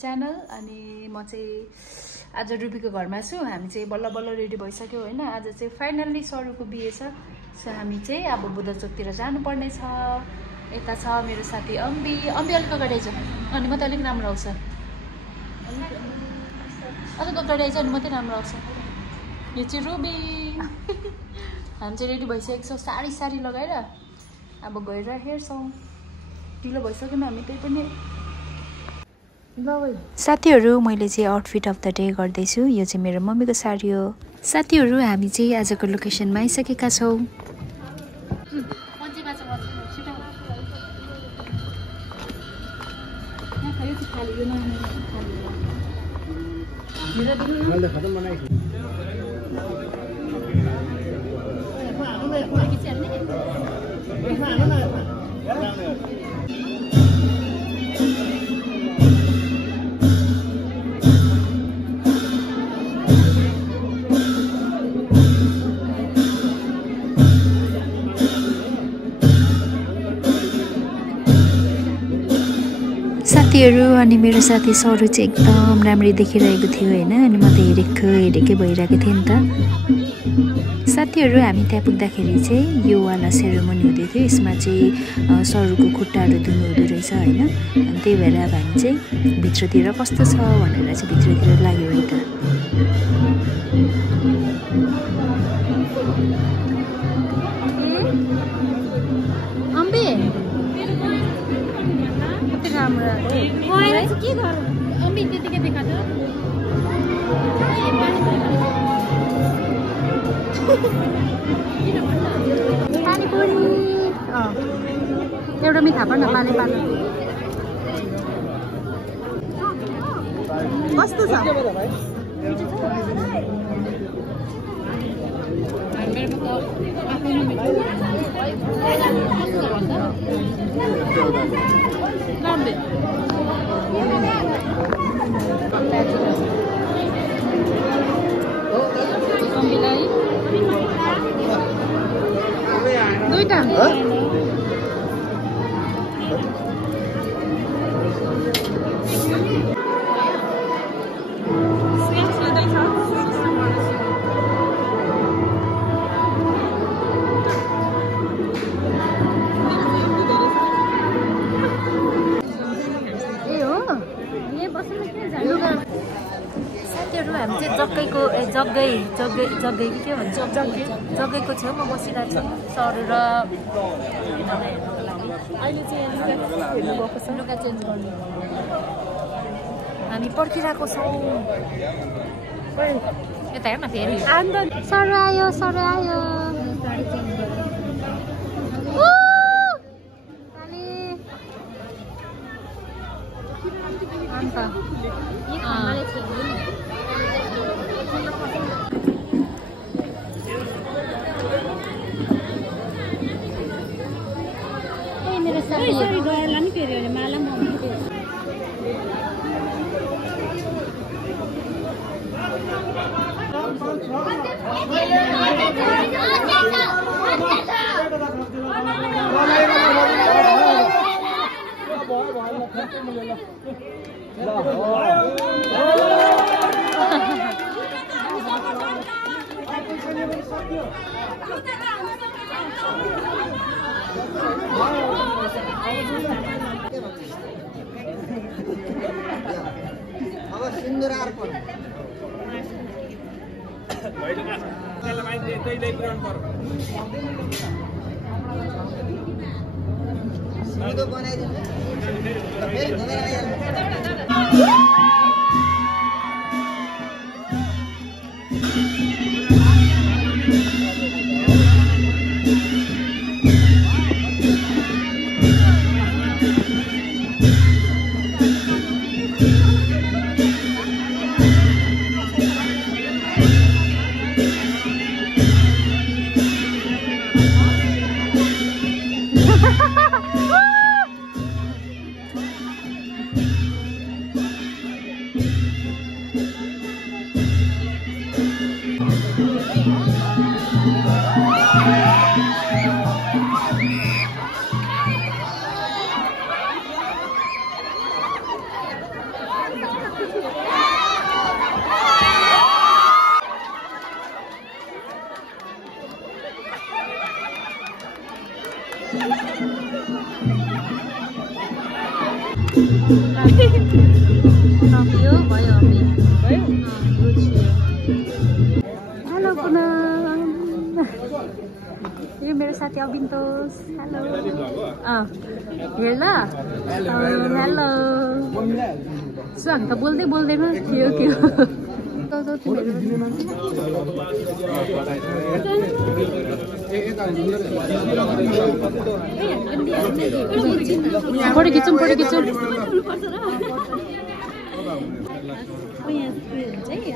Channel. अनि म चाहिँ आज रुबीको घरमा छु। हामी चाहिँ बल्ल बल्ल रेडी भइसक्यो हैन। आज चाहिँ फाइनल्ली सरुको बिहे छ। सो हामी चाहिँ अब बुद्ध चोकतिर जानुपर्ने छ। यता छ मेरो साथी अम्बी अलिक अगाडि आइज अनि म त अलिक राम्रो आउँछ। अलिक अगाडि आइज अनि मात्रै राम्रो आउँछ। यो चाहिँ रुबी। हामी चाहिँ रेडी भइसकेको छौँ साडी लगाएर। अब गएर हेर्छौँ। ढिलो भइसक्यो हामी त्यही पनि। साथीहरू मैले चाहिँ आउटफिट अफ द डे गर्दैछु। यो चाहिँ मेरो मम्मीको साडी हो। साथीहरू हामी चाहिँ आजको लोकेसनमा आइसकेका छौँ। साथीहरू अनि मेरो साथी सरू चाहिँ एकदम राम्ररी देखिरहेको थियो हैन। अनि म त हेरेकै भइरहेको थिएँ नि त। साथीहरू हामी त्यहाँ पुग्दाखेरि चाहिँ यो वाला सेरेमनी हुँदै थियो। यसमा चाहिँ सरूको खुट्टाहरू धुनु हुँदो रहेछ हैन। अनि त्यही भएर अब हामी चाहिँ भित्रतिर कस्तो छ भनेर चाहिँ भित्रतिर लाग्यो है त। एउटा मिठा पर्न पानी कस्तो छ? दुईटा साथीहरू हामी चाहिँ जग्गै के भन्छ जग्गैको छेउमा बसिरहेको छौँ। सरू र अहिले चाहिँ लुगा चेन्ज गर्नु हामी पर्खिरहेको छौँ। यता हेर्न फेरि सरू आयो। मेरो साथी गएर नि फेरि भने माला मम्मी यो भयो हामी हेलो पुनम यो मेरो साथी अबिन्तोष हेलो हेर ल हेलो सो हामी त बोल्दै बोल्दैन थियो के फोटो खिचौँ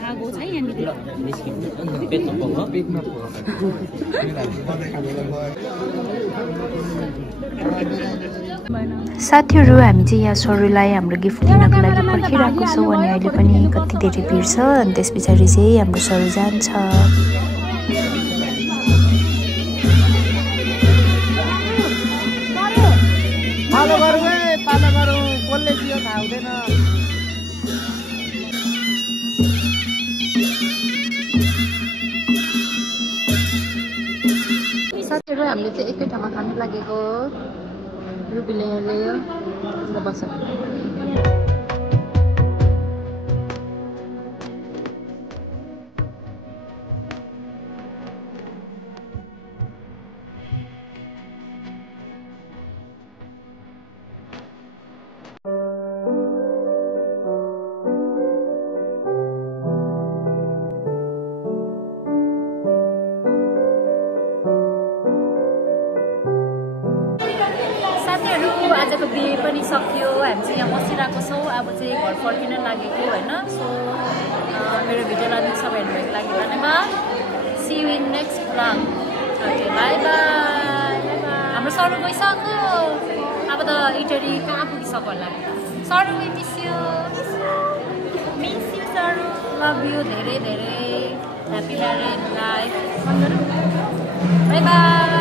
आगो छ यहाँनिर साथीहरू हामी चाहिँ यहाँ सरुलाई हाम्रो गिफ्ट दिनको लागि पर्खिरहेको छौँ अनि अहिले पनि कति धेरै भिड छ अनि त्यस पछाडि चाहिँ हाम्रो सरू जान्छ साथीहरू हामीले चाहिँ एकै ठाउँमा खानु लागेको रुबीले ल्यायो बस आजको बिहे पनि सकियो हामी चाहिँ यहाँ बसिरहेको छौँ अब चाहिँ घर फर्किन लागेको होइन सो मेरो भिडियोलाई सबैहरू हेर्नुको लागि धन्यवाद see you in next blog okay bye bye हाम्रो सरू गइसक्यो अब त इटरी कहाँ पुगिसक्यो होला सरू मिस यू सरू लभ यू धेरै धेरै happy married life by by